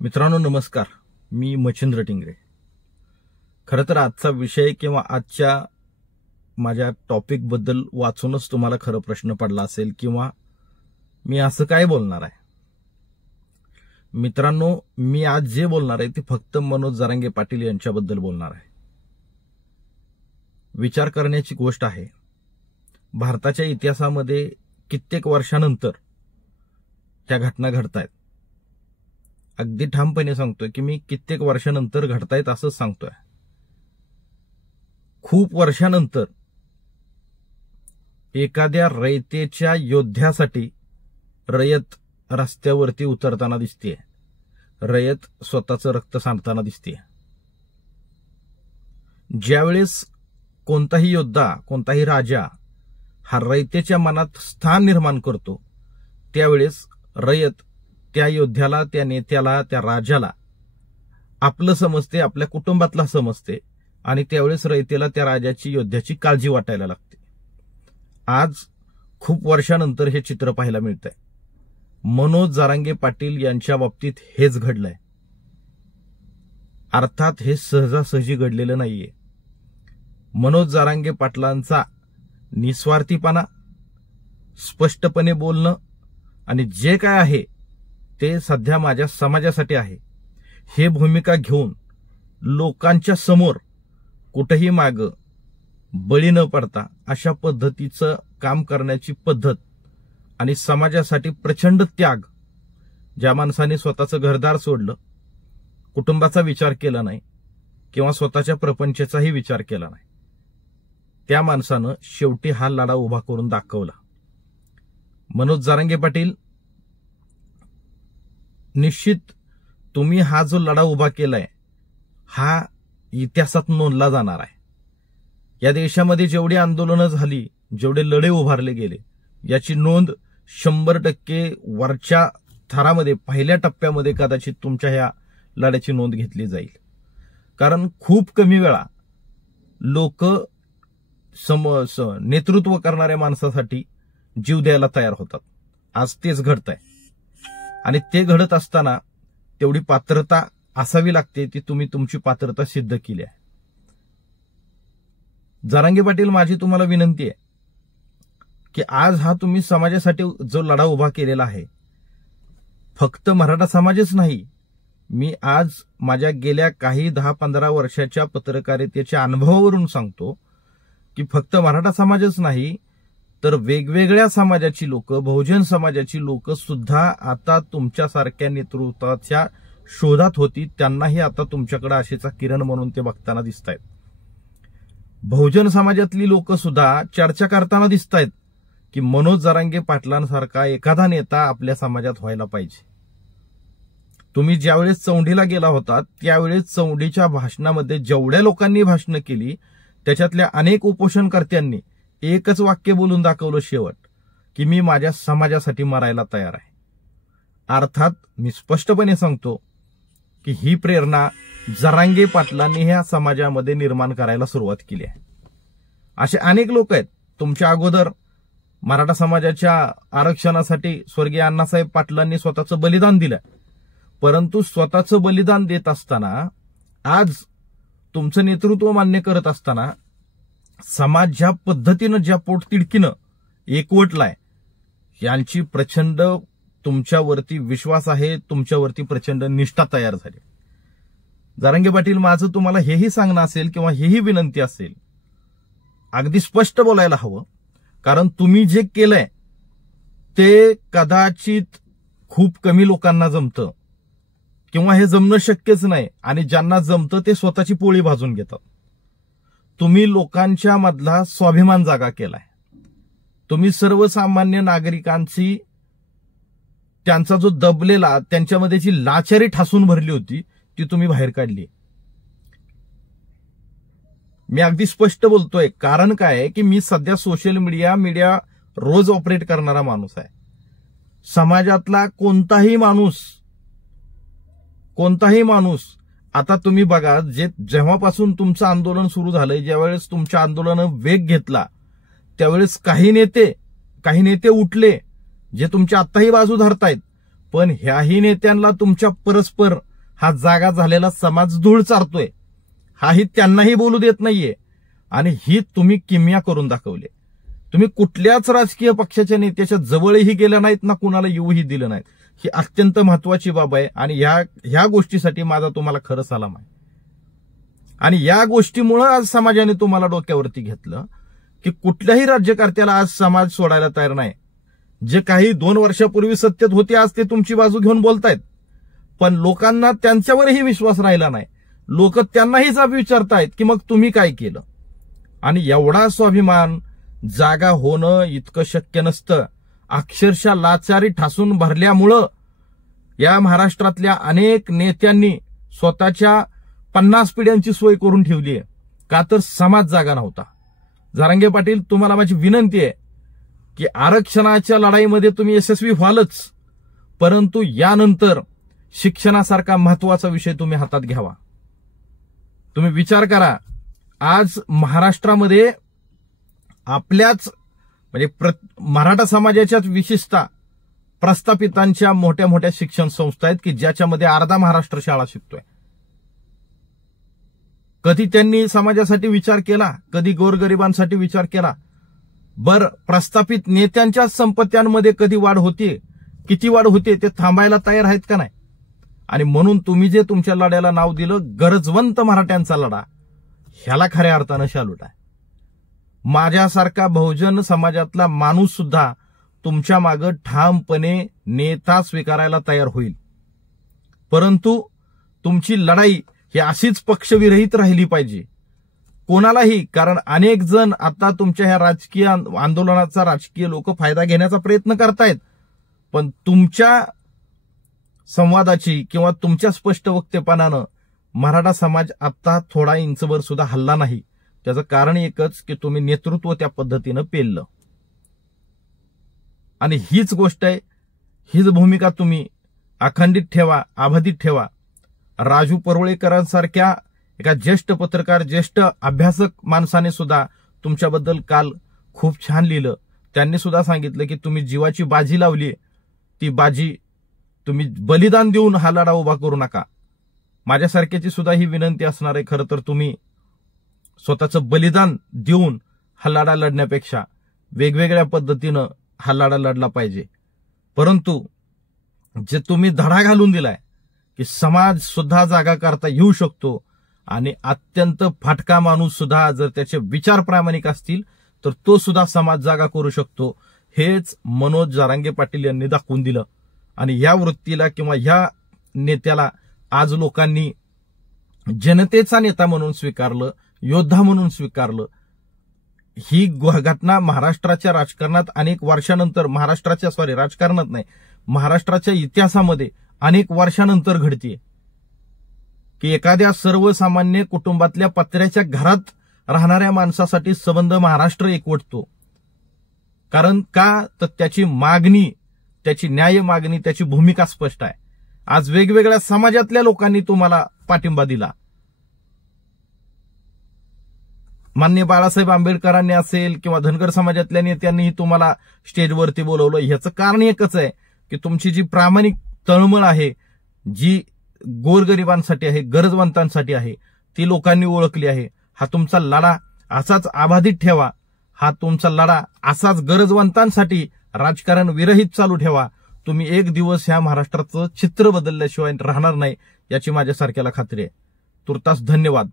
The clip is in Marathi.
मित्रांनो नमस्कार, मी मच्छिंद्र टिंगरे। खरं तर आजचा विषय किंवा आजच्या माझ्या टॉपिक बद्दल वाचूनच तुम्हाला खरं प्रश्न पडला असेल किंवा मी असं काय बोलणार आहे। मित्रांनो, मी आज जे बोलणार आहे ते फक्त मनोज जरांगे पाटील यांच्याबद्दल बोलणार आहे। विचार करण्याची गोष्ट आहे, भारताच्या इतिहासामध्ये कित्येक वर्षानंतर त्या घटना घडतायत। अगदी ठामपणे सांगतोय की मी कित्येक वर्षानंतर घडतायत असंच सांगतोय। खूप वर्षानंतर एखाद्या रयतेच्या योद्ध्यासाठी रयत रस्त्यावरती उतरताना दिसतेय, रयत स्वतःचं रक्त सांडताना दिसतेय। ज्यावेळेस कोणताही योद्धा, कोणताही राजा हा रयतेच्या मनात स्थान निर्माण करतो, त्यावेळेस रयत त्या योद्ध्याला, त्या नेत्याला, त्या राजाला आपलं समजते, आपल्या कुटुंबातला समजते आणि त्यावेळेस रयतेला त्या राजाची, योद्ध्याची काळजी वाटायला लागते। आज खूप वर्षानंतर हे चित्र पाहायला मिळतंय। मनोज जरांगे पाटील यांच्या बाबतीत हेच घडलंय। अर्थात हे सहजासहजी घडलेलं नाहीये। मनोज जरांगे पाटलांचा निस्वार्थीपणा, स्पष्टपणे बोलणं आणि जे काय आहे ते सध्या माझ्या समाजासाठी आहे हे भूमिका घेऊन लोकांच्या समोर कुठेही माग बळी न पडता अशा पद्धतीचं काम करण्याची पद्धत आणि समाजासाठी प्रचंड त्याग, ज्या माणसाने स्वतःचं घरदार सोडलं, कुटुंबाचा विचार केला नाही किंवा स्वतःच्या प्रपंचाचाही विचार केला नाही, त्या माणसानं शेवटी हा लढा उभा करून दाखवला। मनोज जरांगे पाटील, निश्चित तुम्ही हा जो लढा उभा केलाय हा इतिहासात नोंदला जाणार आहे। या देशामध्ये जेवढी आंदोलनं झाली, जेवढे लढे उभारले गेले, याची नोंद 100% वरच्या थरामध्ये, पहिल्या टप्प्यामध्ये कदाचित तुमच्या ह्या लढ्याची नोंद घेतली जाईल। कारण खूप कमी वेळा लोक नेतृत्व करणाऱ्या माणसासाठी जीव द्यायला तयार होतात। आज तेच घडतंय आणि ते घडत असताना तेवढी पात्रता असावी लागते, ती तुम्ही तुमची पात्रता सिद्ध केली आहे। जरांगे पाटील, माझी तुम्हाला विनंती आहे की आज हा तुम्ही समाजासाठी जो लढा उभा केलेला आहे, फक्त मराठा समाजच नाही, मी आज माझ्या गेल्या काही 10-15 वर्षाच्या पत्रकारितेच्या अनुभवावरून सांगतो की फक्त मराठा समाजच नाही तर वेगवेगळ्या समाजाची लोक, बहुजन समाजाची लोक सुद्धा आता तुमच्यासारख्या नेतृत्वाच्या शोधात होती। त्यांनाही आता तुमच्याकडे आशेचा किरण म्हणून ते बघताना दिसत आहेत। बहुजन समाजातली लोक सुद्धा चर्चा करताना दिसत आहेत की मनोज जरांगे पाटलांसारखा एखादा नेता आपल्या समाजात व्हायला पाहिजे। तुम्ही ज्यावेळेस चौंडीला गेला होता त्यावेळेस चौंडीच्या भाषणामध्ये जेवढ्या लोकांनी भाषणं केली त्याच्यातल्या अनेक उपोषणकर्त्यांनी एकच वाक्य बोलून दाखवलं शेवट, की मी माझ्या समाजासाठी मरायला तयार आहे। अर्थात मी स्पष्टपणे सांगतो की ही प्रेरणा जरांगे पाटलांनी ह्या समाजामध्ये निर्माण करायला सुरुवात केली आहे। असे अनेक लोक आहेत, तुमच्या अगोदर मराठा समाजाच्या आरक्षणासाठी स्वर्गीय अण्णासाहेब पाटलांनी स्वतःचं बलिदान दिलं, परंतु स्वतःचं बलिदान देत असताना, आज तुमचं नेतृत्व मान्य करत असताना समाज ज्या पद्धतीनं, ज्या पोटतिडकीनं एकवटलाय, यांची प्रचंड तुमच्यावरती विश्वास आहे, तुमच्यावरती प्रचंड निष्ठा तयार झाली। जरांगे पाटील, माझं तुम्हाला हेही सांगणं असेल किंवा हेही विनंती असेल, अगदी स्पष्ट बोलायला हवं, कारण तुम्ही जे केलंय ते कदाचित खूप कमी लोकांना जमतं किंवा हे जमणं शक्यच नाही, आणि ज्यांना जमतं ते स्वतःची पोळी भाजून घेतात। तुम्ही लोकांच्या मधला स्वाभिमान जागा केलाय। तुम्ही सर्वसामान्य नागरिकांची, त्यांचा जो दबलेला, त्यांच्यामध्ये जी लाचारी ठासून भरली होती ती तुम्ही बाहेर काढली। मी अगदी स्पष्ट बोलतोय, कारण काय आहे की मी सध्या सोशल मीडिया रोज ऑपरेट करणारा माणूस आहे। समाजातला कोणताही माणूस आता तुम्ही बघा, जेव्हापासून तुमचं आंदोलन सुरू झालंय, ज्यावेळेस तुमच्या आंदोलनानं वेग घेतला त्यावेळेस काही नेते उठले जे तुमच्या आत्ताही बाजू धरतायत, पण ह्याही नेत्यांना तुमच्या परस्पर हा जागा झालेला समाज धूळ चारतोय, हाही त्यांनाही बोलू देत नाहीये. आणि ही तुम्ही किमया करून दाखवली. तुम्ही कुठल्याच राजकीय पक्षाच्या नेत्याच्या जवळही गेला नाहीत ना कुणाला येऊही दिलं नाहीत. ही अत्यंत महत्वाची बाब आहे आणि ह्या गोष्टीसाठी माझा तुम्हाला खरं सलाम आहे. आणि या गोष्टीमुळे आज समाजाने तुम्हाला डोक्यावरती घेतलं की कुठल्याही राज्यकर्त्याला आज समाज सोडायला तयार नाही. जे काही 2 वर्षापूर्वी सत्तेत होते आज ते तुमची बाजू घेऊन बोलतायत, पण लोकांना त्यांच्यावरही विश्वास राहिला नाही. लोक त्यांनाही जाब विचारतायत की मग तुम्ही काय केलं. आणि एवढा स्वाभिमान जागा होणं इतकं शक्य नसतं. अक्षरशः लाचारी ठासून भरल्यामुळं या महाराष्ट्रातल्या अनेक नेत्यांनी स्वतःच्या 50 पिढ्यांची सोय करून ठेवली आहे. का तर समाज जागा नव्हता. जरांगे पाटील, तुम्हाला माझी विनंती आहे की आरक्षणाच्या लढाईमध्ये तुम्ही यशस्वी व्हालच, परंतु यानंतर शिक्षणासारखा महत्वाचा विषय तुम्ही हातात घ्यावा. तुम्ही विचार करा, आज महाराष्ट्रामध्ये आपल्याच म्हणजे मराठा समाजाच्याच विशेषतः प्रस्थापितांच्या मोठ्या मोठ्या शिक्षण संस्था आहेत की ज्याच्यामध्ये अर्धा महाराष्ट्र शाळा शिकतोय. कधी त्यांनी समाजासाठी विचार केला, कधी गोरगरिबांसाठी विचार केला? बर, प्रस्थापित नेत्यांच्या संपत्त्यांमध्ये कधी वाढ होते, किती वाढ होते ते थांबायला तयार आहेत का नाही? आणि म्हणून तुम्ही जे तुमच्या लढ्याला नाव दिलं गरजवंत मराठ्यांचा लढा, ह्याला खऱ्या अर्थानं शालूट आहे. माझ्यासारखा बहुजन समाजातला माणूस सुद्धा तुमच्या मागे ठामपणे नेता स्वीकारायला तयार होईल. परंतु तुमची लढाई ही अशीच पक्षविरहित राहिली पाहिजे कोणालाही. कारण अनेक जण आता तुमच्या ह्या राजकीय आंदोलनाचा राजकीय लोक फायदा घेण्याचा प्रयत्न करतायत, पण तुमच्या संवादाची किंवा तुमच्या स्पष्ट वक्तेपणानं मराठा समाज आता थोडा इंचभर सुद्धा हल्ला नाही. त्याचं कारण एकच की तुम्ही नेतृत्व त्या पद्धतीनं पेललं. आणि हीच गोष्ट आहे, हीच भूमिका तुम्ही अखंडित ठेवा, अबाधित ठेवा. राजू परुळेकरांसारख्या एका ज्येष्ठ पत्रकार, ज्येष्ठ अभ्यासक माणसाने सुद्धा तुमच्याबद्दल काल खूप छान लिहिलं. त्यांनी सुद्धा सांगितलं की तुम्ही जीवाची बाजी लावली, ती बाजी तुम्ही बलिदान देऊन हा लढा उभा करू नका. माझ्यासारख्याची सुद्धा ही विनंती असणार आहे. खरं तर तुम्ही स्वतःचं बलिदान देऊन हा लढा लढण्यापेक्षा वेगवेगळ्या पद्धतीनं हा लढा लढला पाहिजे. परंतु जे तुम्ही धडा घालून दिलाय की समाज सुद्धा जागा करता येऊ शकतो आणि अत्यंत फाटका माणूस सुद्धा जर त्याचे विचार प्रामाणिक असतील तर तो सुद्धा समाज जागा करू शकतो, हेच मनोज जरांगे पाटील यांनी दाखवून दिलं. आणि या वृत्तीला किंवा ह्या नेत्याला आज लोकांनी जनतेचा नेता म्हणून स्वीकारलं, योद्धा म्हणून स्वीकारलं. ही घटना महाराष्ट्राच्या राजकारणात अनेक वर्षानंतर, राजकारणात नाही, महाराष्ट्राच्या इतिहासामध्ये अनेक वर्षानंतर घडतीये की एखाद्या सर्वसामान्य कुटुंबातल्या पत्र्याच्या घरात राहणाऱ्या माणसासाठी संबंध महाराष्ट्र एकवटतो. कारण का तर त्याची मागणी, त्याची न्याय मागणी, त्याची भूमिका स्पष्ट आहे. आज वेगवेगळ्या समाजातल्या लोकांनी तुम्हाला पाठिंबा दिला. मान्य बाळासाहेब आंबेडकरांनी असेल किंवा धनगर समाजातल्या नेत्यांनीही तुम्हाला स्टेजवरती बोलवलं. ह्याचं कारण एकच आहे की तुमची जी प्रामाणिक तळमळ आहे, जी गोरगरिबांसाठी आहे, गरजवंतांसाठी आहे, ती लोकांनी ओळखली आहे. हा तुमचा लढा असाच अबाधित ठेवा. हा तुमचा लढा असाच गरजवंतांसाठी राजकारण विरहित चालू ठेवा. तुम्ही एक दिवस ह्या महाराष्ट्राचं चित्र बदलल्याशिवाय राहणार नाही, याची माझ्यासारख्याला खात्री आहे. तुर्तास धन्यवाद.